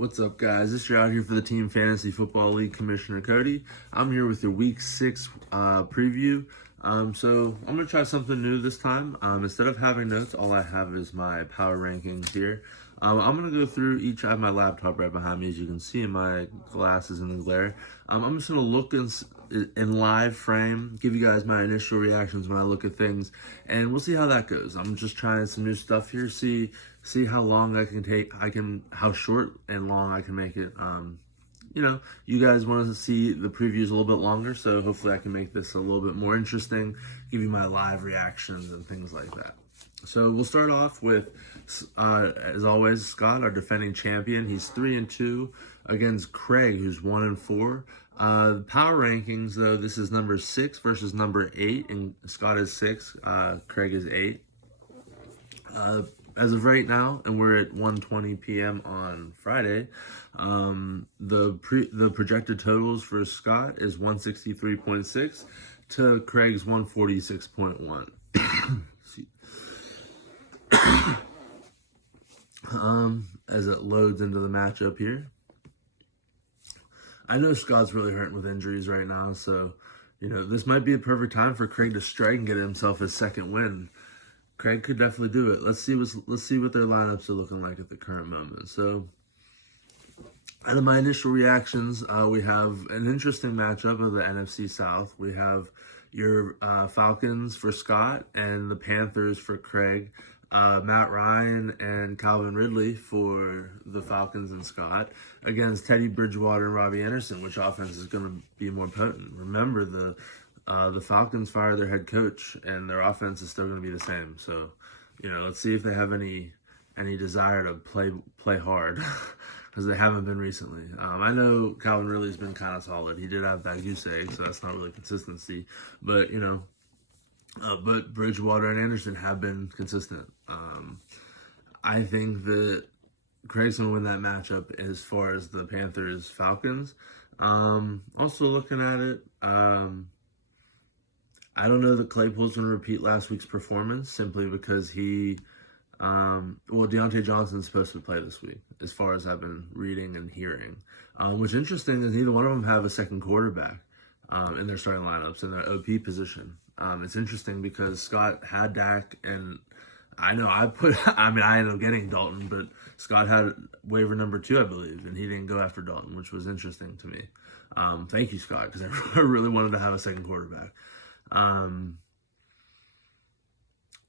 What's up, guys? This year out here for the Team Fantasy Football League Commissioner Cody. I'm here with your Week 6 preview. So I'm going to try something new this time. Instead of having notes, all I have is my power rankings here. I'm going to go through each. I have my laptop right behind me, as you can see in my glasses in the glare. I'm just going to look in live frame, give you guys my initial reactions when I look at things, and we'll see how that goes. I'm just trying some new stuff here, see how long I can take, how short and long I can make it. You guys want to see the previews a little bit longer, so hopefully I can make this a little bit more interesting, give you my live reactions and things like that. So we'll start off with, as always, Scott, our defending champion. He's 3-2 against Craig, who's 1-4. Power rankings, though, this is number 6 versus number 8, and Scott is 6, Craig is 8. As of right now, and we're at 1:20 p.m. on Friday, the projected totals for Scott is 163.6 to Craig's 146.1. As it loads into the matchup here. I know Scott's really hurting with injuries right now, so this might be a perfect time for Craig to strike and get himself his second win. Craig could definitely do it. Let's see what their lineups are looking like at the current moment. So, out of my initial reactions, we have an interesting matchup of the NFC South. We have your Falcons for Scott and the Panthers for Craig. Matt Ryan and Calvin Ridley for the Falcons and Scott against Teddy Bridgewater and Robbie Anderson. Which offense is going to be more potent? Remember, the Falcons fired their head coach, and their offense is still going to be the same. So, let's see if they have any desire to play hard, because they haven't been recently. I know Calvin Ridley's been kind of solid. He did have that goose egg, so that's not really consistency. But but Bridgewater and Anderson have been consistent. I think that Craig's going to win that matchup as far as the Panthers-Falcons. Also looking at it, I don't know that Claypool's going to repeat last week's performance, simply because Deontay Johnson's supposed to play this week, as far as I've been reading and hearing. Which interesting is neither one of them have a second quarterback in their starting lineups in their OP position. It's interesting because Scott had Dak, and I know I ended up getting Dalton, but Scott had waiver number 2, I believe, and he didn't go after Dalton, which was interesting to me. Thank you, Scott, because I really wanted to have a second quarterback.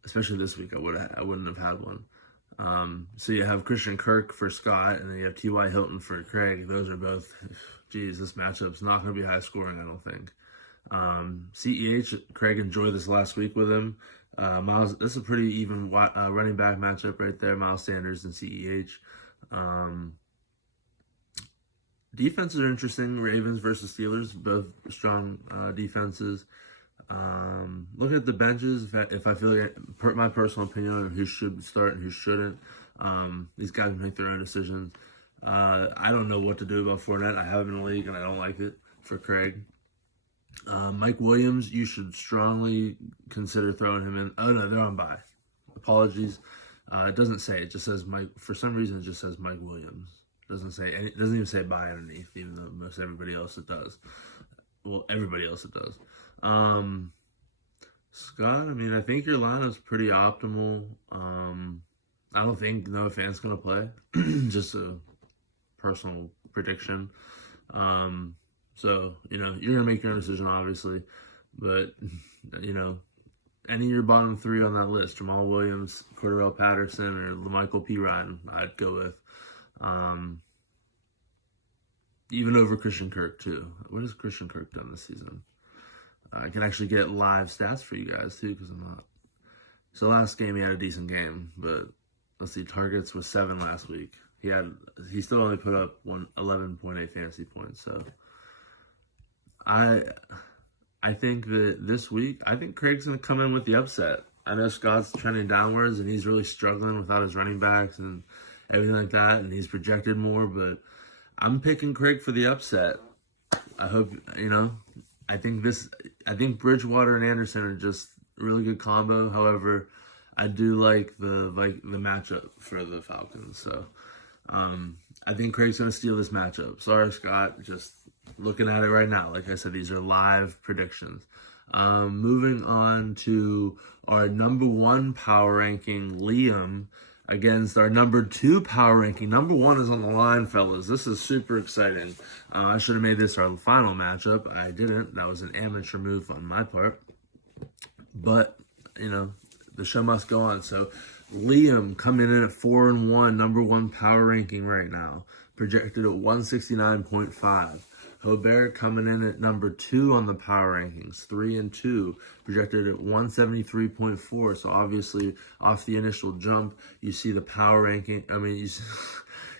Especially this week, I wouldn't have had one. So you have Christian Kirk for Scott, and then you have T.Y. Hilton for Craig. Those are both, this matchup's not going to be high scoring, I don't think. CEH, Craig enjoyed this last week with him. Miles, this is a pretty even running back matchup right there. Miles Sanders and CEH. Defenses are interesting. Ravens versus Steelers, both strong defenses. Look at the benches. If I feel like my personal opinion on who should start and who shouldn't. These guys make their own decisions. I don't know what to do about Fournette. I have him in the league and I don't like it for Craig. Mike Williams, you should strongly consider throwing him in. Oh no, they're on bye. Apologies. It doesn't say. It just says Mike. For some reason, it just says Mike Williams. It doesn't even say bye underneath, even though most everybody else it does. Well, everybody else it does. Scott, I think your lineup's pretty optimal. I don't think Noah Fant's gonna play. Just a personal prediction. So, you're going to make your own decision, obviously. But, any of your bottom 3 on that list, Jamal Williams, Cordarrelle Patterson, or LaMichael Pirine, I'd go with. Even over Christian Kirk, too. What has Christian Kirk done this season? I can actually get live stats for you guys, too, because I'm not. So last game, he had a decent game. But, let's see, targets was 7 last week. He still only put up 11.8 fantasy points, so... I think that this week, I think Craig's going to come in with the upset. I know Scott's trending downwards, and he's really struggling without his running backs and everything like that, and he's projected more, but I'm picking Craig for the upset. I hope, I think Bridgewater and Anderson are just a really good combo. However, I do like the matchup for the Falcons, so I think Craig's going to steal this matchup. Sorry, Scott. Just looking at it right now. Like I said, these are live predictions. Moving on to our number 1 power ranking, Liam, against our number 2 power ranking. Number 1 is on the line, fellas. This is super exciting. I should have made this our final matchup. I didn't. That was an amateur move on my part. But, you know, the show must go on. So, Liam coming in at 4-1, number 1 power ranking right now, projected at 169.5. Ohftt coming in at number 2 on the power rankings, 3-2, projected at 173.4. So obviously, off the initial jump, you see the power ranking. I mean,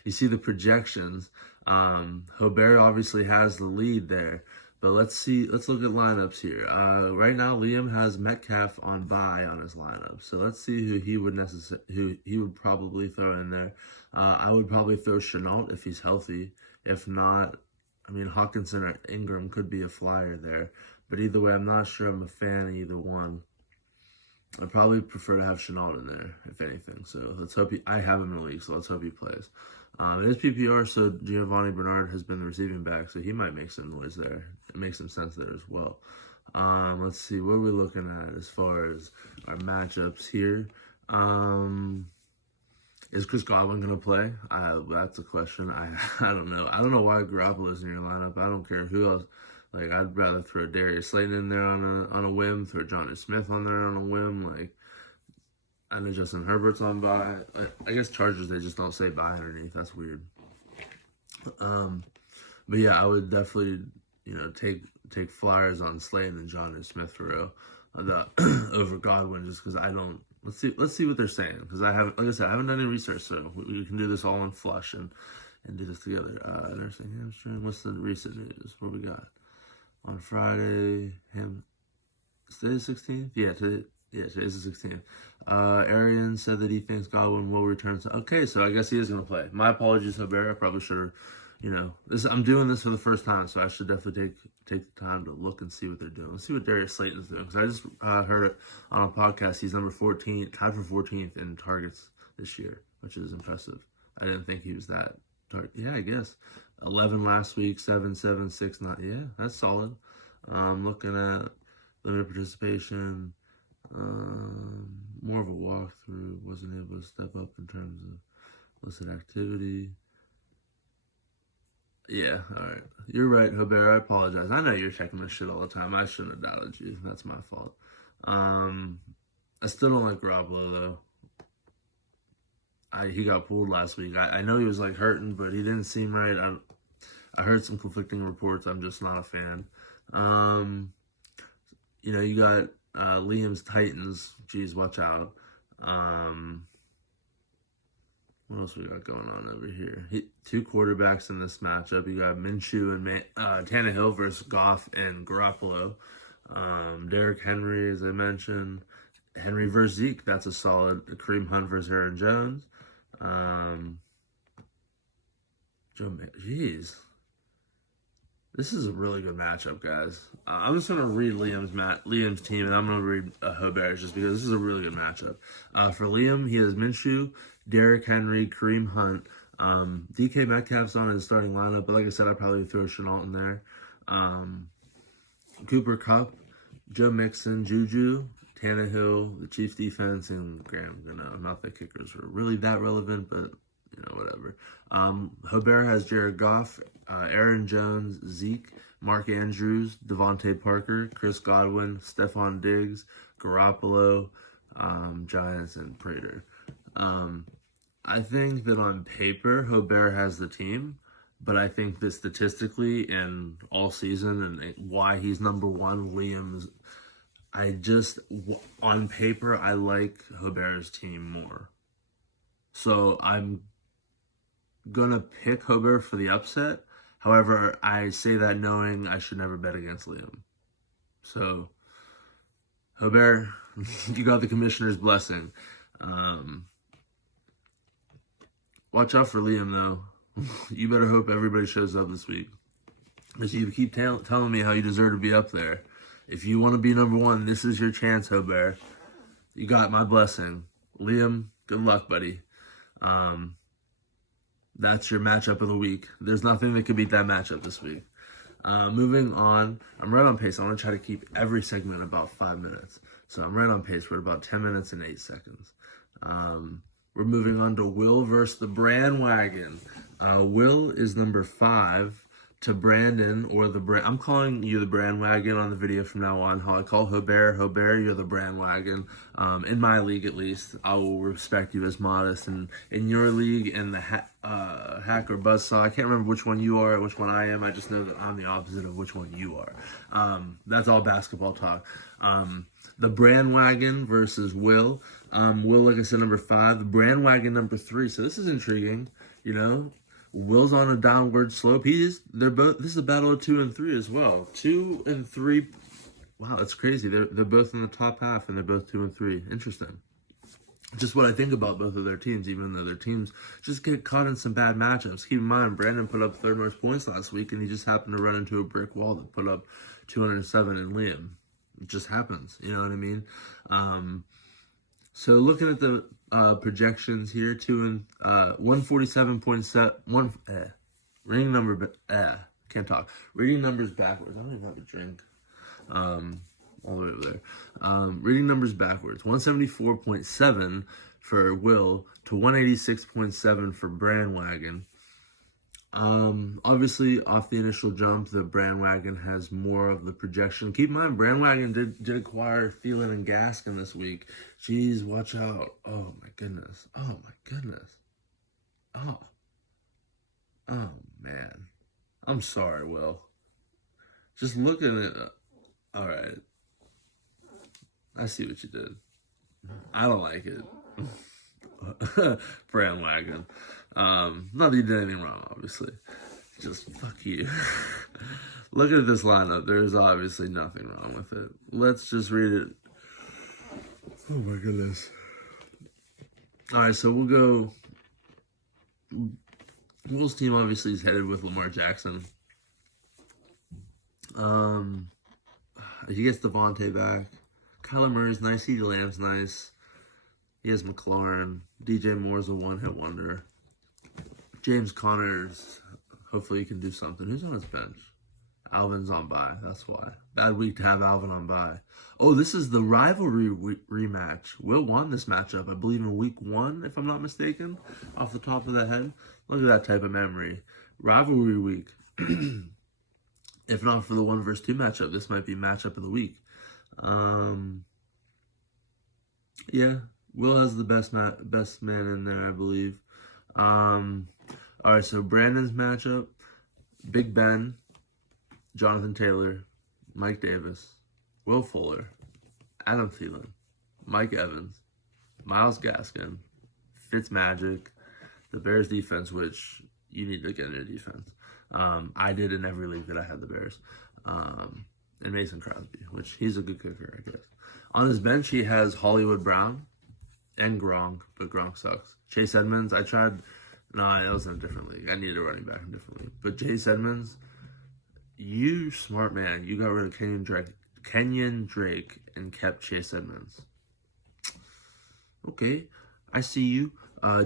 you see the projections. Ohftt obviously has the lead there. But let's look at lineups here. Right now, Liam has Metcalf on bye on his lineup. So let's see who he would probably throw in there. I would probably throw Chenault if he's healthy. If not, I mean, Hawkinson or Ingram could be a flyer there. But either way, I'm not sure I'm a fan of either one. I'd probably prefer to have Chenault in there, if anything. So let's hope I have him in the league, so let's hope he plays. It is PPR, so Giovanni Bernard has been the receiving back, so he might make some noise there. It makes some sense there as well. Let's see, what are we looking at as far as our matchups here? Is Chris Godwin going to play? That's a question. I don't know. I don't know why Garoppolo's in your lineup. I don't care who else. Like, I'd rather throw Darius Slayton in there on a whim, throw Johnny Smith on there on a whim. Like, I know Justin Herbert's on bye. I guess Chargers, they just don't say bye underneath. That's weird. But yeah, I would definitely, you know, take flyers on Slayton and Johnny Smith for over Godwin, just because I don't. Let's see what they're saying, because I haven't, like I said, I haven't done any research, so we can do this all in flush and do this together. Nursing hamstring. What's the recent news? What we got on Friday? Today's 16th. Yeah, today's the 16th. Arian said that he thinks Godwin will return. Okay, so I guess he is going to play. My apologies, Ohftt. I probably should have, you know, I'm doing this for the first time, so I should definitely take the time to look and see what they're doing. Let's see what Darius Slayton's doing, because I just heard it on a podcast. He's number 14, tied for 14th in targets this year, which is impressive. I didn't think he was that. Yeah, I guess 11 last week, 7, 6, 9. Yeah, that's solid. Looking at limited participation. More of a walkthrough. Wasn't able to step up in terms of listed activity. Yeah, all right. You're right, Ohftt. I apologize. I know you're checking this shit all the time. I shouldn't have doubted you. That's my fault. I still don't like Garoppolo, though. He got pulled last week. I know he was, like, hurting, but he didn't seem right. I heard some conflicting reports. I'm just not a fan. You know, you got Liam's Titans. Jeez, watch out. What else we got going on over here? Two quarterbacks in this matchup. You got Minshew and Tannehill versus Goff and Garoppolo. Derrick Henry, as I mentioned. Henry versus Zeke. That's a solid. Kareem Hunt versus Aaron Jones. Jeez. This is a really good matchup, guys. I'm just going to read Liam's team, and I'm going to read Ohftt just because this is a really good matchup. For Liam, he has Minshew, Derrick Henry, Kareem Hunt. DK Metcalf's on his starting lineup, but like I said, I'd probably throw Chenault in there. Cooper Kupp, Joe Mixon, Juju, Tannehill, the Chiefs defense, and Graham. You know, not that kickers were really that relevant, but you know, whatever. Ohftt has Jared Goff, Aaron Jones, Zeke, Mark Andrews, Devontae Parker, Chris Godwin, Stephon Diggs, Garoppolo, Giants, and Prater. I think that on paper, Ohftt has the team, but I think that statistically and all season and why he's number 1, Liam's, on paper, I like Ohftt's team more. So I'm going to pick Ohftt for the upset. However, I say that knowing I should never bet against Liam. So, Ohftt, you got the commissioner's blessing. Watch out for Liam, though. You better hope everybody shows up this week. Because you keep telling me how you deserve to be up there. If you want to be number 1, this is your chance, Ohftt. You got my blessing. Liam, good luck, buddy. That's your matchup of the week. There's nothing that could beat that matchup this week. Moving on, I'm right on pace. I want to try to keep every segment about 5 minutes. So I'm right on pace. We're at about 10 minutes and 8 seconds. We're moving on to Will versus the Brandwagon. Will is number 5 to Brandon, or I'm calling you the Brandwagon on the video from now on. How I call Hobert, you're the Brandwagon. In my league, at least, I will respect you as Modest. And in your league, in the Hack or Buzzsaw, I can't remember which one you are, which one I am. I just know that I'm the opposite of which one you are. That's all basketball talk. The Brandwagon versus Will. Will, like I said, number 5. The Brandwagon, number 3. So this is intriguing, you know. Will's on a downward slope. They're both. This is a battle of 2 and 3 as well. 2 and 3. Wow, that's crazy. They're both in the top half, and they're both 2 and 3. Interesting. Just what I think about both of their teams, even though their teams just get caught in some bad matchups. Keep in mind, Brandon put up 3rd most points last week, and he just happened to run into a brick wall that put up 207 in Liam. It just happens. You know what I mean? So looking at the projections here, 147.7 reading number, can't talk. Reading numbers backwards. I don't even have a drink. All the way over there. Reading numbers backwards. 174.7 for Will to 186.7 for Brandwagon. Obviously, off the initial jump, the Brandwagon has more of the projection. Keep in mind, Brandwagon did acquire Thielen and Gaskin this week. Jeez, watch out. Oh, my goodness. Oh, my goodness. Oh, man. I'm sorry, Will. Just looking at it. All right. I see what you did. I don't like it. Brandwagon. Not that you did anything wrong, obviously. Just fuck you. Look at this lineup. There's obviously nothing wrong with it. Let's just read it. Oh my goodness. Alright, so we'll go. Will's team obviously is headed with Lamar Jackson. He gets Devontae back. Kyler Murray's nice. CeeDee Lamb's nice. He has McLaurin. DJ Moore's a one-hit wonder. James Conner's, hopefully he can do something. Who's on his bench? Alvin's on bye. That's why. Bad week to have Alvin on bye. Oh, this is the rivalry rematch. Will won this matchup, I believe, in week 1, if I'm not mistaken, off the top of the head. Look at that type of memory. Rivalry week. If not for the 1 versus 2 matchup, this might be matchup of the week. Yeah, Will has the best man in there, I believe. All right, so Brandon's matchup: Big Ben, Jonathan Taylor, Mike Davis, Will Fuller, Adam Thielen, Mike Evans, Myles Gaskin, Fitzmagic, the Bears defense, which you need to get into defense. I did in every league that I had the Bears. And Mason Crosby, which he's a good kicker, I guess. On his bench, he has Hollywood Brown and Gronk, but Gronk sucks. Chase Edmonds, I tried. No, that was in a different league. I needed a running back in a different league. But Chase Edmonds, you smart man. You got rid of Kenyon Drake and kept Chase Edmonds. Okay, I see you.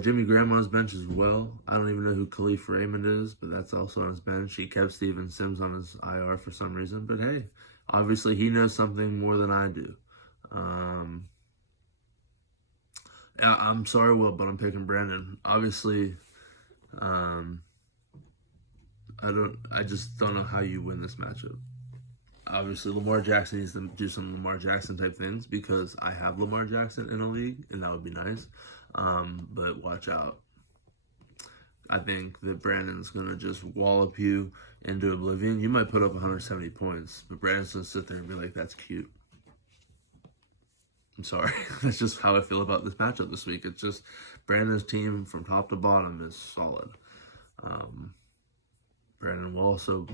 Jimmy Graham on his bench as well. I don't even know who Khalif Raymond is, but that's also on his bench. He kept Steven Sims on his IR for some reason. But hey, obviously he knows something more than I do. I'm sorry, Will, but I'm picking Brandon. Obviously, I just don't know how you win this matchup. Obviously, Lamar Jackson needs to do some Lamar Jackson type things because I have Lamar Jackson in a league, and that would be nice. But watch out. I think that Brandon's going to just wallop you into oblivion. You might put up 170 points, but Brandon's going to sit there and be like, that's cute. I'm sorry. That's just how I feel about this matchup this week. It's just Brandon's team from top to bottom is solid. Brandon will also,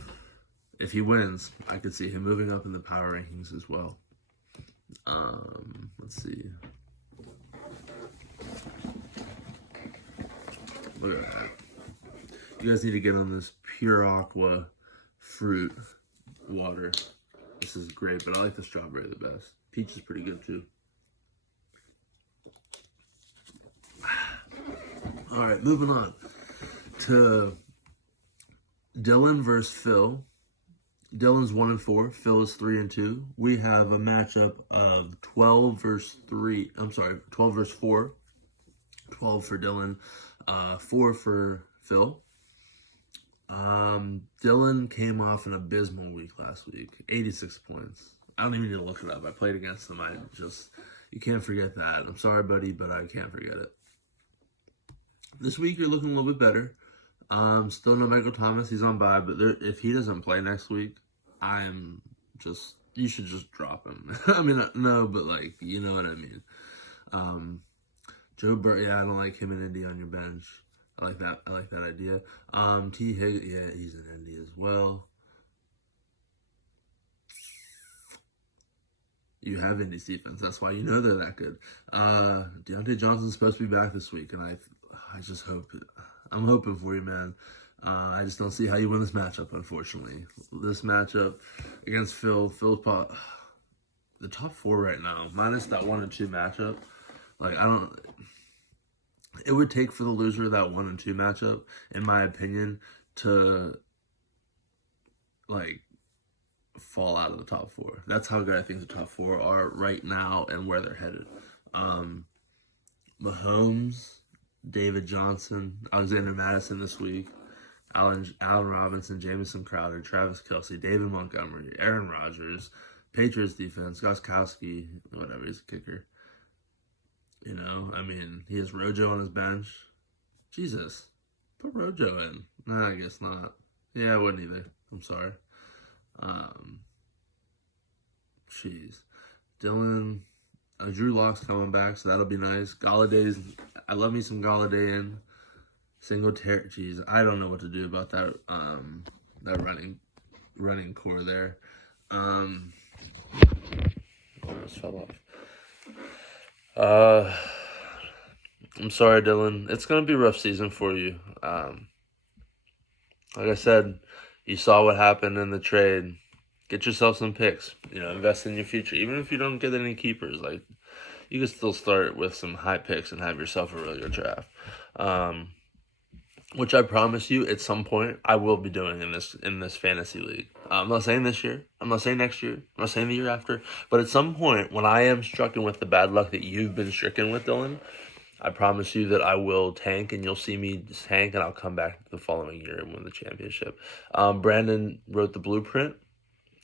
if he wins, I could see him moving up in the power rankings as well. Let's see. Look at that. You guys need to get on this Pure Aqua fruit water. This is great, but I like the strawberry the best. Peach is pretty good too. All right, moving on to Dylan versus Phil. Dylan's 1-4. Phil is 3-2. We have a matchup of 12 versus 3. I'm sorry, 12 versus 4. 12 for Dylan, 4 for Phil. Dylan came off an abysmal week last week. 86 points. I don't even need to look it up. I played against him. You can't forget that. I'm sorry, buddy, but I can't forget it. This week, you're looking a little bit better. Still no Michael Thomas. He's on bye, but if he doesn't play next week, you should just drop him. I mean, no, but like, you know what I mean. Joe Burrow, yeah, I don't like him in Indy on your bench. I like that idea. T. Higgins, yeah, he's in Indy as well. You have Indy's defense. That's why you know they're that good. Deontay Johnson's supposed to be back this week, and I just hope I'm hoping for you, man. I just don't see how you win this matchup, unfortunately. This matchup against Phil's the top 4 right now, minus that 1 and 2 matchup. Like, it would take for the loser of that 1 and 2 matchup, in my opinion, to like fall out of the top 4. That's how good I think the top 4 are right now and where they're headed. Mahomes, David Johnson, Alexander Madison this week, Allen Robinson, Jamison Crowder, Travis Kelce, David Montgomery, Aaron Rodgers, Patriots defense, Gostkowski, whatever, he's a kicker. You know, I mean, he has Rojo on his bench. Jesus, put Rojo in. Nah, I guess not. Yeah, I wouldn't either. I'm sorry. Jeez. Dylan, Drew Lock's coming back, so that'll be nice. I love me some Galladay in. Singletary, jeez, I don't know what to do about that that running core there. Almost fell off. I'm sorry, Dylan. It's gonna be a rough season for you. Like I said, you saw what happened in the trade. Get yourself some picks. Invest in your future. Even if you don't get any keepers, like you can still start with some high picks and have yourself a really good draft. Which I promise you, at some point, I will be doing in this fantasy league. I'm not saying this year. I'm not saying next year. I'm not saying the year after. But at some point, when I am stricken with the bad luck that you've been stricken with, Dylan, I promise you that I will tank, and you'll see me tank, and I'll come back the following year and win the championship. Brandon wrote the blueprint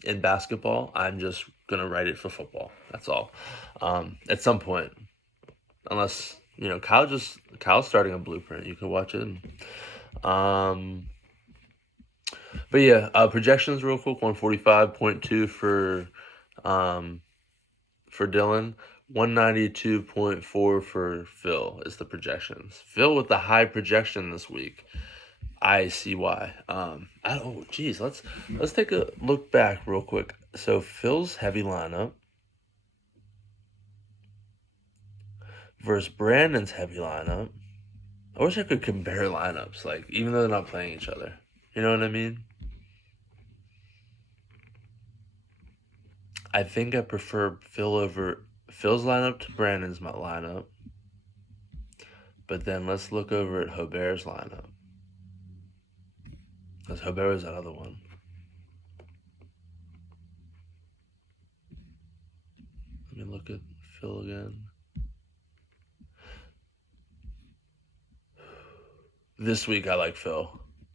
in basketball. I'm just going to write it for football. That's all. At some point, unless... Kyle's starting a blueprint. You can watch it. But yeah, projections real quick. 145.2 for Dylan. 192.4 for Phil is the projections. Phil with the high projection this week. I see why. Let's take a look back real quick. So Phil's heavy lineup versus Brandon's heavy lineup. I wish I could compare lineups, like, even though they're not playing each other. You know what I mean? I think I prefer Phil's lineup to Brandon's lineup. But then let's look over at Hobert's lineup. Because Hobert is that other one. Let me look at Phil again. This week I like Phil.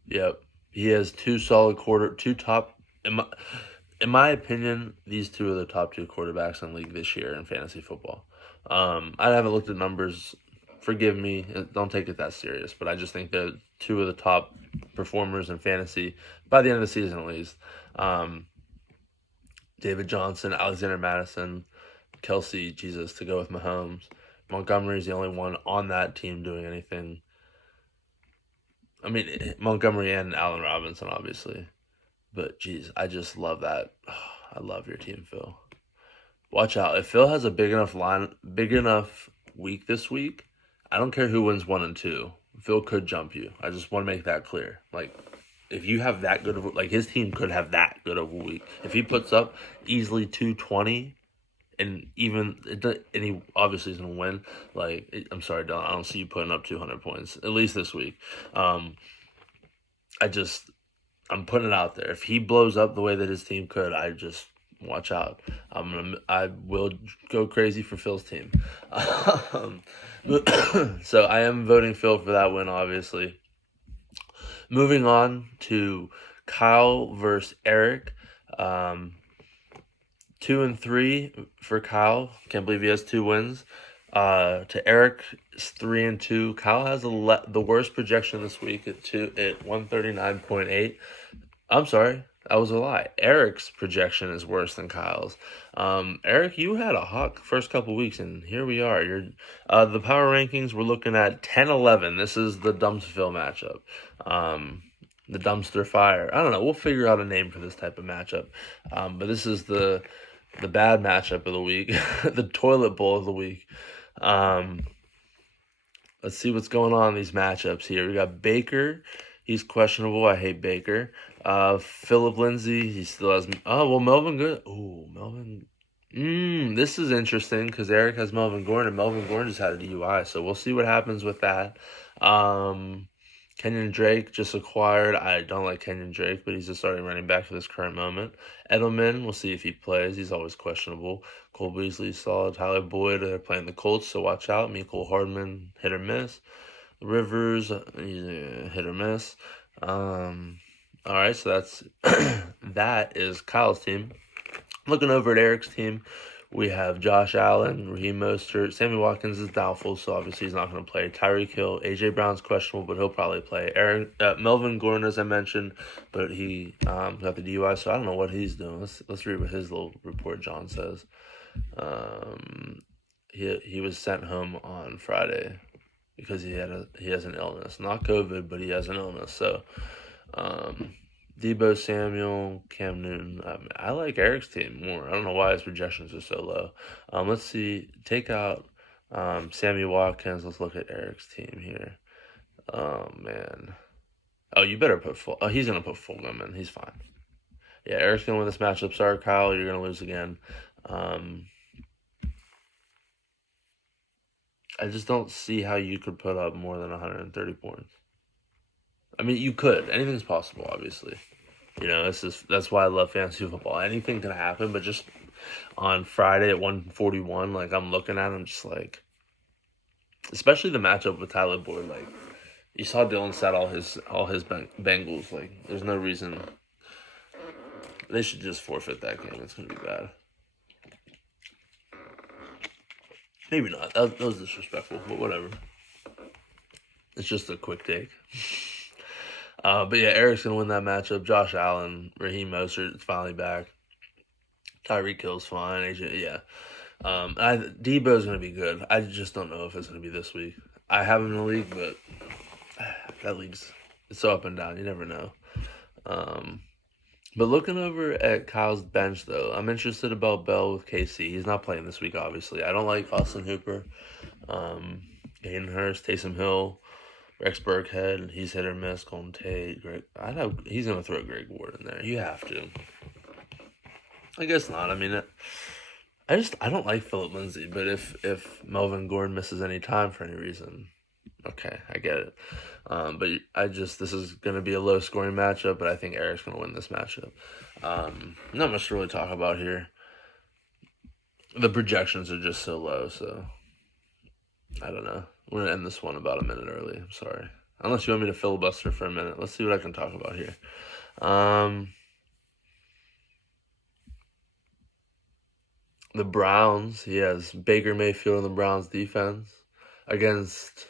Yep. He has two top. In my opinion, these two are the top 2 quarterbacks in the league this year in fantasy football. I haven't looked at numbers. Forgive me. Don't take it that serious. But I just think they're 2 of the top performers in fantasy by the end of the season at least. David Johnson, Alexander Madison, Kelce, Jesus, to go with Mahomes. Montgomery's the only one on that team doing anything. I mean, Montgomery and Allen Robinson, obviously. But, geez, I just love that. I love your team, Phil. Watch out. If Phil has a big enough week this week, I don't care who wins 1 and 2. Phil could jump you. I just want to make that clear. Like, if you have that good of his team could have that good of a week. If he puts up easily 220, and he obviously is going to win. I'm sorry, Don, I don't see you putting up 200 points, at least this week. I'm putting it out there. If he blows up the way that his team could, I just watch out. I will go crazy for Phil's team. So I am voting Phil for that win, obviously. Moving on to Kyle versus Eric. 2-3 for Kyle. Can't believe he has 2 wins. To Eric's 3-2. Kyle has the worst projection this week at 139.8. I'm sorry, that was a lie. Eric's projection is worse than Kyle's. Eric, you had a hot first couple weeks, and here we are. The power rankings, we're looking at 10-11. This is the Dumpsville matchup. The dumpster fire. I don't know. We'll figure out a name for this type of matchup. But this is the bad matchup of the week, the toilet bowl of the week. Let's see what's going on in these matchups here. We got Baker. He's questionable. I hate Baker. Philip Lindsay. He still has. Oh, well, Melvin Good. Oh, Melvin. This is interesting because Eric has Melvin Gordon, and Melvin Gordon just had a DUI. So we'll see what happens with that. Kenyon Drake just acquired. I don't like Kenyon Drake, but he's a starting running back for this current moment. Edelman, we'll see if he plays. He's always questionable. Cole Beasley, solid. Tyler Boyd, they're playing the Colts, so watch out. Mecole Hardman, hit or miss. Rivers, hit or miss. All right, so that is Kyle's team. Looking over at Eric's team, we have Josh Allen, Raheem Mostert. Sammy Watkins is doubtful, so obviously he's not going to play. Tyreek Hill, A.J. Brown's questionable, but he'll probably play. Melvin Gordon, as I mentioned, but he got the DUI, so I don't know what he's doing. Let's read what his little report John says. He was sent home on Friday because he has an illness, not COVID, but he has an illness. So, Debo Samuel, Cam Newton. I like Eric's team more. I don't know why his projections are so low. Let's see. Take out Sammy Watkins. Let's look at Eric's team here. Oh, man. Oh, you better put full. Oh, he's going to put Fulgham in. He's fine. Yeah, Eric's going to win this matchup. Sorry, Kyle. You're going to lose again. I just don't see how you could put up more than 130 points. I mean, you could. Anything's possible, obviously. You know, that's why I love fantasy football. Anything can happen, but just on Friday at 141, like, I'm looking at him just like, especially the matchup with Tyler Boyd, like, you saw Dylan set all his Bengals. Like, there's no reason. They should just forfeit that game. It's going to be bad. Maybe not. That was disrespectful, but whatever. It's just a quick take. But yeah, Eric's going to win that matchup. Josh Allen, Raheem Mostert is finally back. Tyreek Hill's fine. AJ, yeah. Debo's going to be good. I just don't know if it's going to be this week. I have him in the league, but that league's it's so up and down. You never know. But looking over at Kyle's bench, though, I'm interested about Bell with KC. He's not playing this week, obviously. I don't like Austin Hooper. Hayden Hurst, Taysom Hill, Rex Burkhead. He's hit or miss. Golden Tate. He's going to throw Greg Ward in there. You have to. I guess not. I mean, I don't like Philip Lindsay, but if Melvin Gordon misses any time for any reason, okay, I get it. But this is going to be a low-scoring matchup, but I think Eric's going to win this matchup. Not much to really talk about here. The projections are just so low, so I don't know. We're going to end this one about a minute early. I'm sorry. Unless you want me to filibuster for a minute. Let's see what I can talk about here. The Browns, he has Baker Mayfield in the Browns defense against...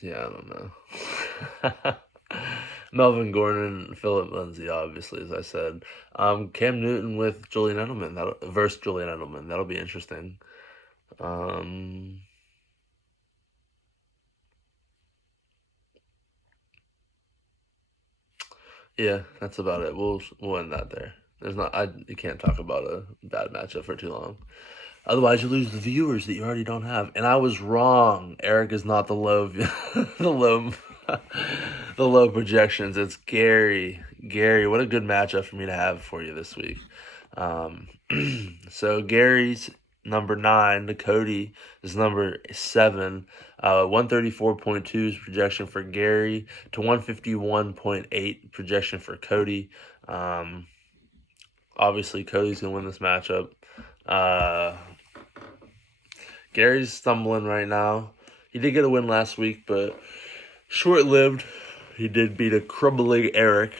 Yeah, I don't know. Melvin Gordon and Philip Lindsay, obviously, as I said. Cam Newton with Julian Edelman versus Julian Edelman. That'll be interesting. Yeah, that's about it. We'll end that there. You can't talk about a bad matchup for too long. Otherwise, you lose the viewers that you already don't have. And I was wrong. Eric is not the low, the low projections. It's Gary. Gary, what a good matchup for me to have for you this week. So Gary's number 9 to Cody is number 7. 134.2 is projection for Gary to 151.8 projection for Cody. Obviously, Cody's going to win this matchup. Gary's stumbling right now. He did get a win last week, but short-lived. He did beat a crumbling Eric,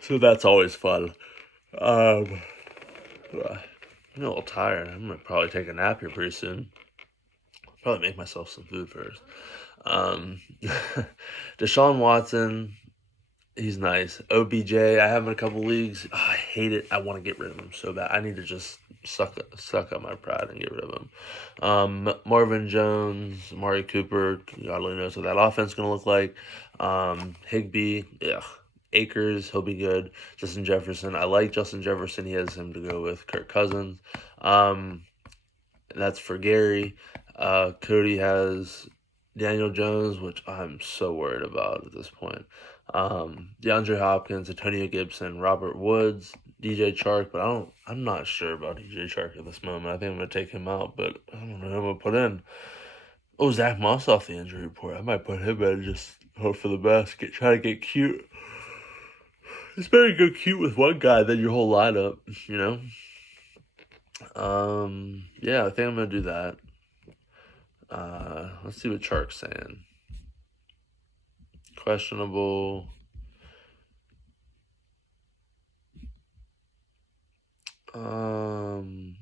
so that's always fun. I'm a little tired. I'm going to probably take a nap here pretty soon. Probably make myself some food first. Deshaun Watson, he's nice. OBJ, I have him in a couple leagues. Oh, I hate it. I want to get rid of him so bad. I need to just suck up my pride and get rid of him. Marvin Jones, Amari Cooper, God only knows what that offense is going to look like. Higbee, Akers, he'll be good. Justin Jefferson, I like Justin Jefferson. He has him to go with Kirk Cousins. That's for Gary. Cody has Daniel Jones, which I'm so worried about at this point. DeAndre Hopkins, Antonio Gibson, Robert Woods, DJ Chark, but I'm not sure about DJ Chark at this moment. I think I'm going to take him out, but I don't know who I'm going to put in. Oh, Zach Moss off the injury report. I might put him in and just hope for the best. Try to get cute. It's better to go cute with one guy than your whole lineup, you know? Yeah, I think I'm going to do that. Let's see what Chark's saying. Questionable.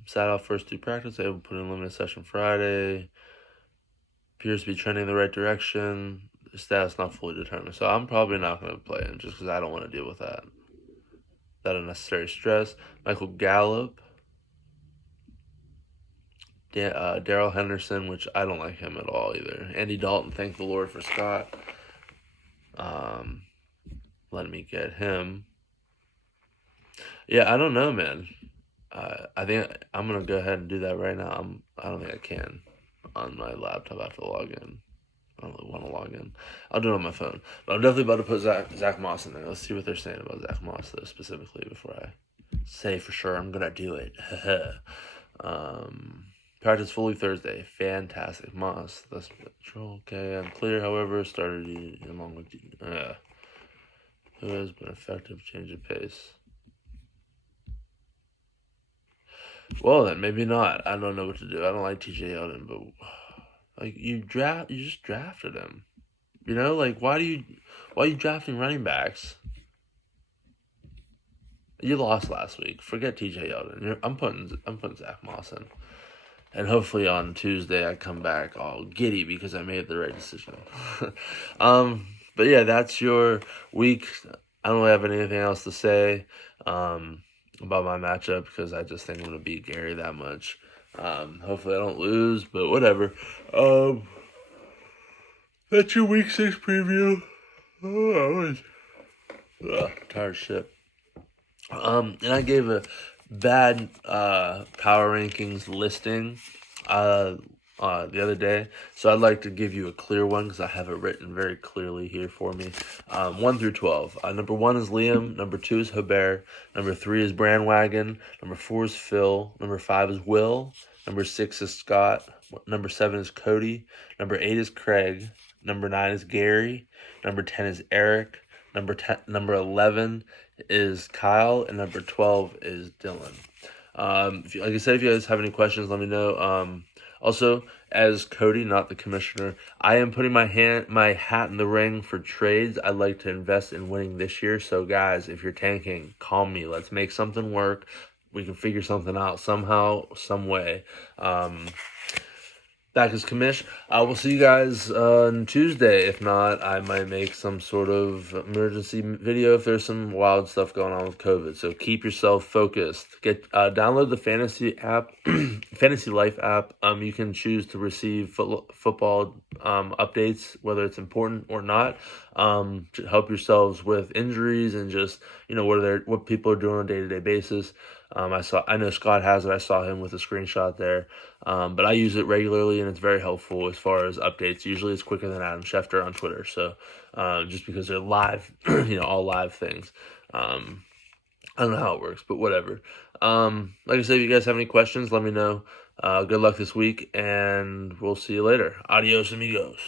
Sat out first 2 practice. They haven't put in limited session Friday. Appears to be trending in the right direction. The status not fully determined. So I'm probably not going to play him just because I don't want to deal with that unnecessary stress. Michael Gallup. Daryl Henderson, which I don't like him at all either. Andy Dalton, thank the Lord for Scott. Let me get him. Yeah, I don't know, man. I think I'm going to go ahead and do that right now. I don't think I can on my laptop. I have to log in. I don't really want to log in. I'll do it on my phone. But I'm definitely about to put Zach Moss in there. Let's see what they're saying about Zach Moss, though, specifically, before I say for sure I'm going to do it. Practice fully Thursday. Fantastic. Moss. That's okay. I'm clear, however, started along with who has been effective change of pace. Well, then maybe not. I don't know what to do. I don't like TJ Yeldon, but like you just drafted him. You know, like why are you drafting running backs? You lost last week. Forget TJ Yeldon. I'm putting Zach Moss in. And hopefully on Tuesday I come back all giddy because I made the right decision. But yeah, that's your week. I don't really have anything else to say about my matchup because I just think I'm going to beat Gary that much. Hopefully I don't lose, but whatever. That's your week 6 preview. Tired shit. And I gave a bad power rankings listing the other day, so I'd like to give you a clear one because I have it written very clearly here for me. 1 through 12. Number 1 is Liam. Number 2 is Hobert. Number 3 is Brandwagon. Number 4 is Phil. Number 5 is Will. Number 6 is Scott. Number 7 is Cody. Number 8 is Craig. Number 9 is Gary. Number 10 is Eric. Number 11 is Kyle, and number 12 is Dylan. Like I said, if you guys have any questions, let me know. Also, as Cody, not the commissioner, I am putting my hat in the ring for trades. I'd like to invest in winning this year. So, guys, if you're tanking, call me. Let's make something work. We can figure something out somehow, some way. Back as commish. We'll see you guys on Tuesday. If not, I might make some sort of emergency video if there's some wild stuff going on with COVID. So keep yourself focused. Download the Fantasy app, Fantasy Life app. You can choose to receive football updates, whether it's important or not, to help yourselves with injuries and just what people are doing on a day-to-day basis. I know Scott has it. I saw him with a screenshot there. But I use it regularly, and it's very helpful as far as updates. Usually it's quicker than Adam Schefter on Twitter. So just because they're live, all live things. I don't know how it works, but whatever. Like I said, if you guys have any questions, let me know. Good luck this week, and we'll see you later. Adios, amigos.